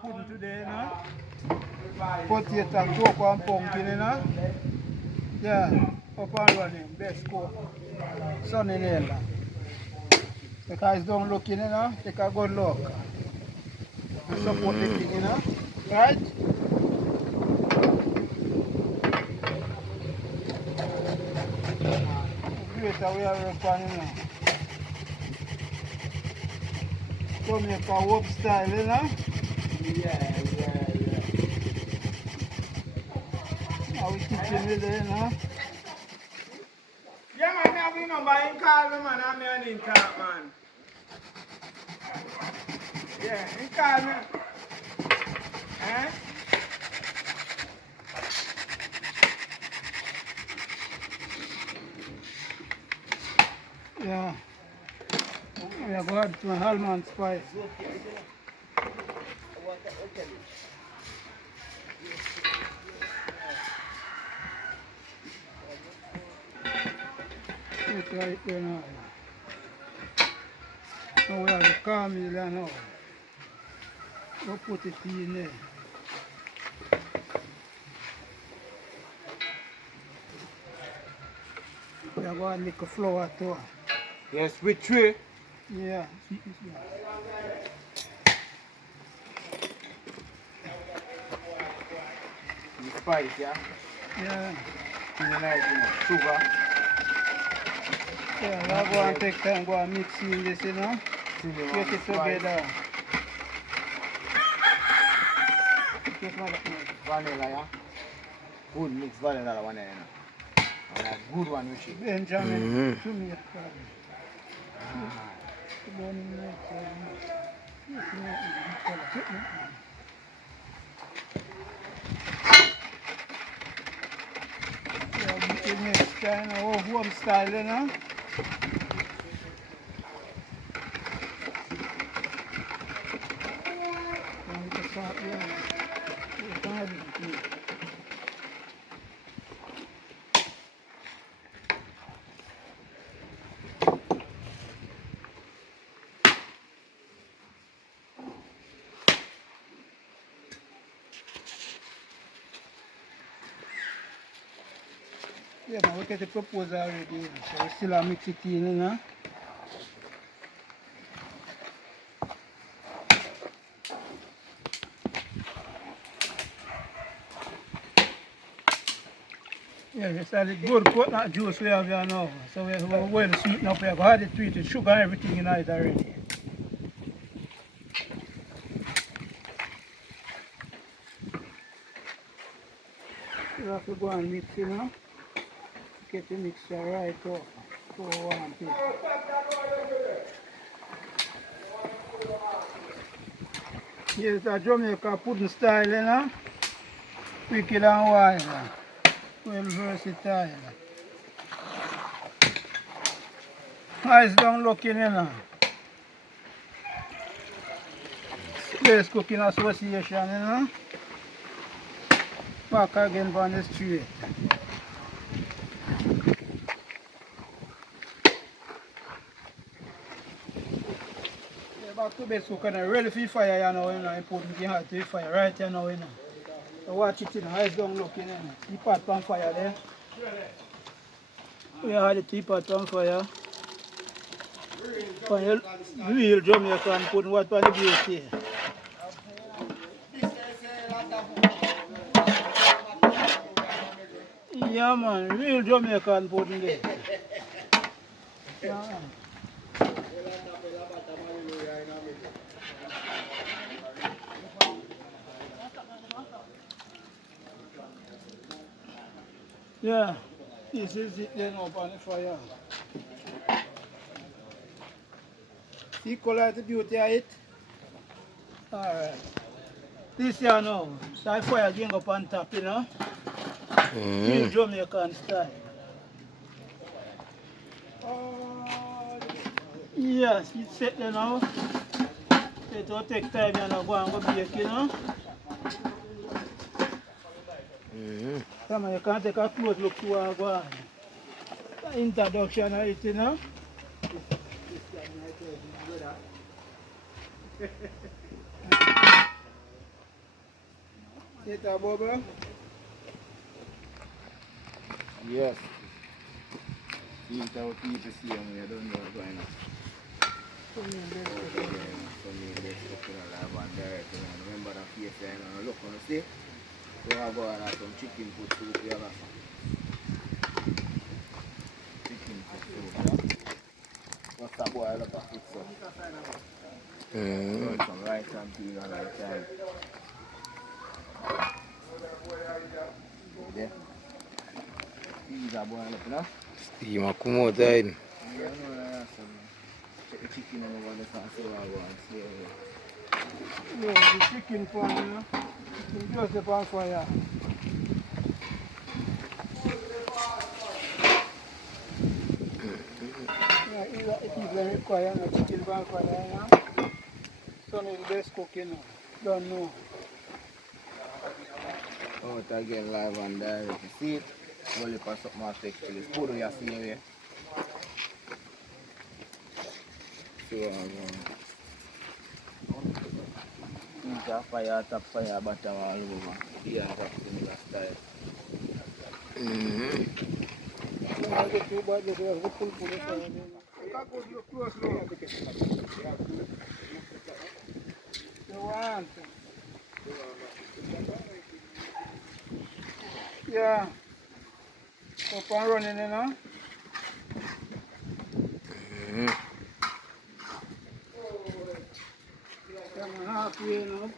pudding today, you know. Potato and cocoa and pumpkin, you know. Yeah, up and running, best cook. Son in here. Because it's don't looking, you know, take a good look. And support the thing, you know. Right? Great, we are recording now. Jamaica whoop style, you know? Yeah. Now we teaching it there, you know? Yeah, man, I have a number in call me, man. I'm in talk, man. Yeah, in call me. Eh? Yeah. We are going to an almond spice. It's right there now. Now we have the caramel now. We'll put it in there. We are going to make a flour too. Yes, with three. Yeah, sweet this one. The spice, yeah? Yeah. In the night, you know, sugar. Yeah, we are going to take time, go and mix in this, you know. Get it together. Vanilla, yeah? Good mix vanilla one, you know. And a good one with it. Benjamin, to me. Kind of home style, you know. Yeah, man, we get the proposal already, so we still have mix it in, you know. Yeah, it's a good coconut juice we have here now. So we're going to sweeten up. We have had it treated, sugar and everything in it already. You have to go and mix, you know. Get the mixture right up. So one piece. Yes, a Jamaica pudding style, you know. Wicked and wild. Well versatile. Nice down looking, you know. Place Cooking Association, you know. Back again on the street. Yeah, back to base cooking. Really feel fire, you know, important the heart to fire right here now, you know. So watch it, you know, eyes down looking, you know. The pot on fire there. We had the teapot on fire. Real Jamaican pudding, what on the beauty. Yeah, man, real Jamaican pudding there. Yeah. Yeah, this is it then up on the fire. See color the beauty of it? Alright. This here now, that fire going up on top, you know? Real Jamaican style. Yes, it's set there now. It will take time, you know, go and go bake, you know? Come on, you can't take a close look to our go on. Introduction of it, you know? It a bubble? Yes. See it how people see them, you don't know what's going on. Come in there. So me best cooking alive and direct. Remember that face there, and look on the see. We have some chicken foot soup here. Chicken foot soup, yeah. What's that boy? A lot of food soup. Some rice and peas and right time. Yeah. Peas are boiling up, you know? Steam come outside. Yeah, no, check the chicken and over there and see what I want. See Yeah, the chicken pan, you know. It's just the pan fire. Yeah, it is very quiet, the chicken pan fire, you know. Son is the best cook, you know. Don't know. oh, it's again live and direct. You see it? Roll it for something more texture. It's good when you see it. So, heat a fire, top fire, butter all over. Yeah, that's similar style. When I get too bad, they have to pull it fire. You can't put your clothes low. You want. Yeah. Up and running, you know. Come halfway, you know.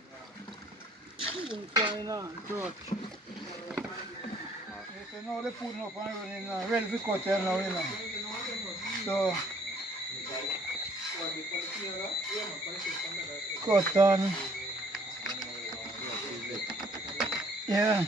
Going on, so. So now they put up and running now. Ready for cut them now, you know. So. Cut on. Yeah.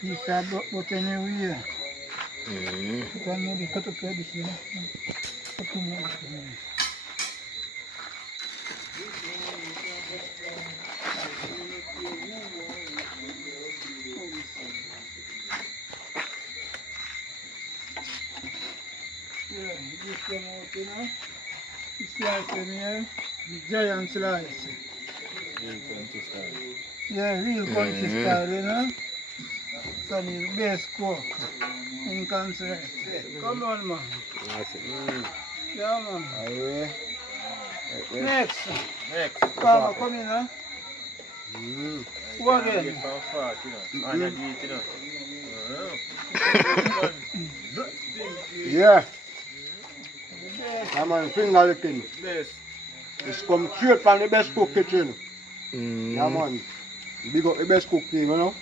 Piece of but anyway. You can maybe cut up this, you know. Cut them up. Yeah, this them out, you know. This slice in here, the giant slice. Real country style. Yeah, real country style, you know. Son is best cook in country. Come on, man. Yeah, man. Highway. Next. Next. Farmer, come in, huh? Who again? Yeah, I'm on finger licking. Yes. It's come straight from the best cook kitchen. Yeah, man. Big up the best cook team, you know.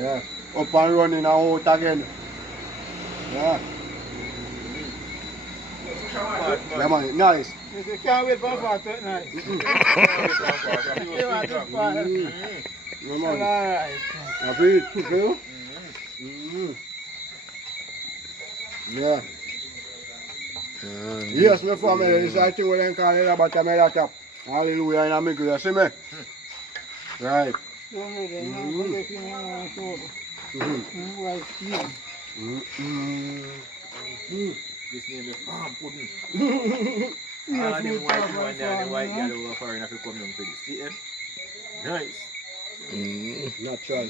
Yeah, up and running and out again. Yeah. Yeah, man, nice. You can't wait for far to night. You want to far. Yeah, All man. right. Happy to cook, you? Yeah. Yes, my family, this is the thing we then call it a buttermilk chop. Hallelujah, in a middle, you see me? Right. Don't need it, man. Put it in your shoulder. Right here. This name is farm pudding. Yeah, All of them food white farm, one there, the farm, white you know. girl over foreign if you come down for this. See them? Nice. Natural.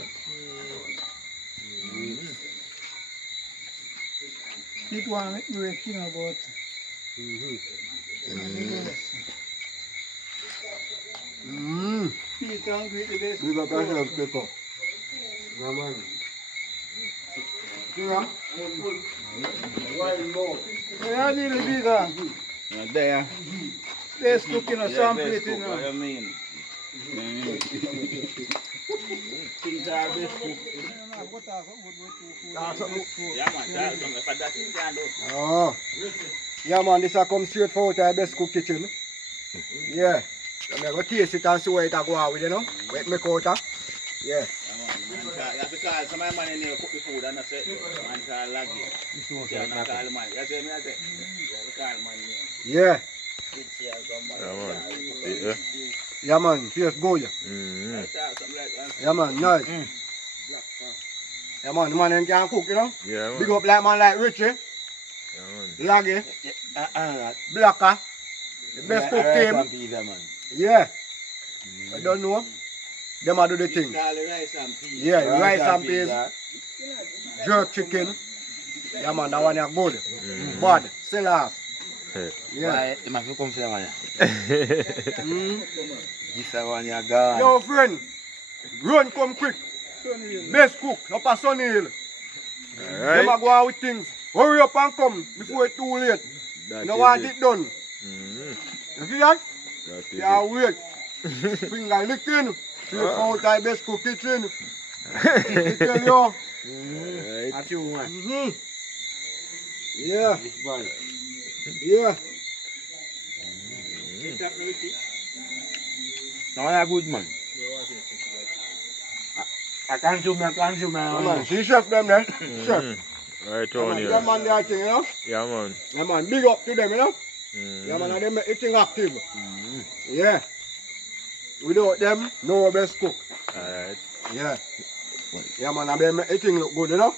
It one make me king about. Eat and greet the best. Big up yourself, Pico. Yeah, man. See ya? Wild boat. Yeah, need a bigger. There. Best cooking or sample it, you know. I mean. Things are best cook. Yeah, man. That's something you can do. Oh. Yeah, man, this a come straight for out of the best cook kitchen. Yeah. So I'm going to taste it and see where it a go out with, you know. Wet me out. Yeah. Yeah, because some of my man in here cook the food and I say, man call laggy. Yeah, man call man. You say me, I say, yeah, we call man name. Yeah. Yeah, man. Feels good. Yeah, man. Nice. Yeah, man. The man can cook, you know. Yeah, man. Big up like man like Richie, Yeah, man. Laggy, Blacker. The best cook team. Yeah. I don't know. Them a do the thing. Yeah, rice and peas, jerk chicken. Yeah, man, that one is good. Bad, sell off. Yeah. You must come for one. This one you gone. Yo, friend, run come quick. Best cook up a Sunny Hill. Them a go on with things. Hurry up and come before it's too late. No want it done. You see that? Yeah, wait. Finger licking. Straight out the best cook kitchen. I tell you. That's you, man. Yeah. Yeah. No, that's good, man. I can't do my, Come on, see chef them there? Chef. Right Come on on, here. them man there thing, you know? Yeah, man. Yeah, man, big up to them, you know? Yeah, man, and them make the thing active. Yeah. Without them, no best cook. Alright. Yeah. Yeah, man, and them make the thing look good, you know?